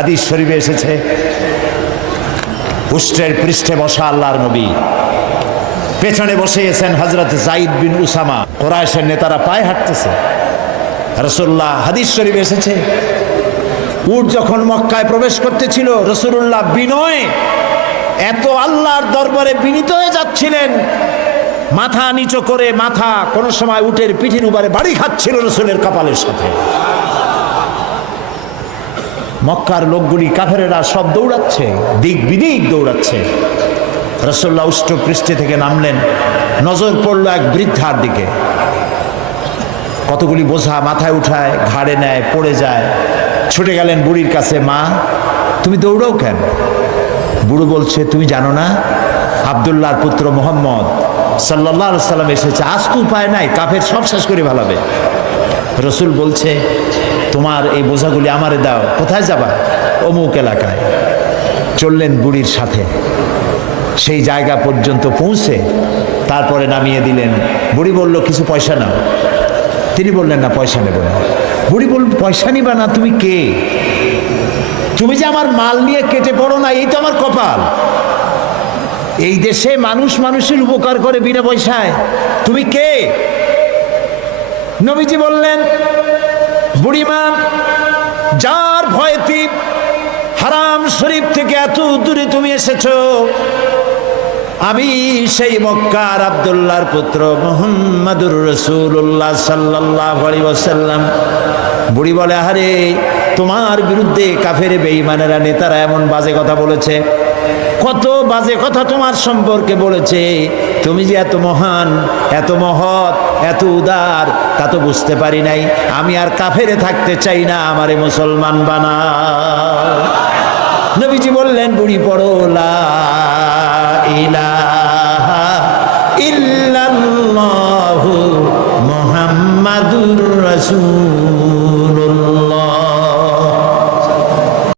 হাদিস শরীফে এসেছে, উষ্ট্রের পৃষ্ঠে বসা আল্লাহর নবী, পেছনে বসে গেছেন হযরত যায়েদ বিন উসামা, কুরাইশের নেতারা পায়ে হাঁটতেছে। রাসূলুল্লাহ, হাদিস শরীফে এসেছে, উট যখন মক্কায় প্রবেশ করতেছিল রাসূলুল্লাহ বিনয়ে এত আল্লাহর দরবারে বিনীত হয়ে যাচ্ছিলেন, মাথা নিচু করে, মাথা কোন সময় উটের পিঠের উপরে বাড়ি খাচ্ছিল রাসূলের কপালের সাথে। মক্কার লোকগুলি কাফেরেরা সব দৌড়াচ্ছে, দিক বিদিক দৌড়াচ্ছে। রাসূলুল্লাহ উষ্ট্র পৃষ্ঠে থেকে নামলেন, নজর পড়ল এক বৃদ্ধার দিকে, কতগুলি বোঝা মাথায় উঠায়, ঘাড়ে নেয়, পড়ে যায়। ছুটে গেলেন বুড়ির কাছে, মা তুমি দৌড়াও কেন? বুড়ো বলছে, তুমি জানো না আব্দুল্লাহর পুত্র মুহাম্মদ সাল্লাল্লাহু আলাইহি সাল্লাম এসেছে, আজ তো উপায় নাই, কাফের সব শেষ করে ফেলাবে। রাসূল বলছে, তোমার এই বোঝাগুলি আমারে দাও। কোথায় যাবা? অমুক এলাকায়। চললেন বুড়ির সাথে, সেই জায়গা পর্যন্ত পৌঁছে তারপরে নামিয়ে দিলেন। বুড়ি বলল, কিছু পয়সা নাও। তিনি বললেন, না পয়সা নেব না। বুড়ি বলল, পয়সা নিবা না? তুমি কে? তুমি যে আমার মাল নিয়ে কেটে পড়ো না, এই তো আমার কপাল। এই দেশে মানুষ মানুষের উপকার করে বিনা পয়সায়, তুমি কে? নবীজি বললেন, বুড়িমা, যার ভয়েতে হারাম শরীফ থেকে এত দূরে তুমি এসেছো, আমি সেই মক্কার আব্দুল্লাহর পুত্র মুহাম্মাদুর রাসূলুল্লাহ সাল্লাল্লাহু আলাইহি ওয়াসাল্লাম। বুড়ি বলে, আরে তোমার বিরুদ্ধে কাফের বেঈমানেরা নেতারা এমন বাজে কথা বলেছে, কত বাজে কথা তোমার সম্পর্কে বলেছে। তুমি যে এত মহান, এত মহৎ, এত উদার, তা তো বুঝতে পারি নাই। আমি আর কাফেরে থাকতে চাই না, আমারে মুসলমান বানাও। নবীজি বললেন, বুড়ি পড়ো লা ইলাহা ইল্লাল্লাহু মুহাম্মাদুর রাসূল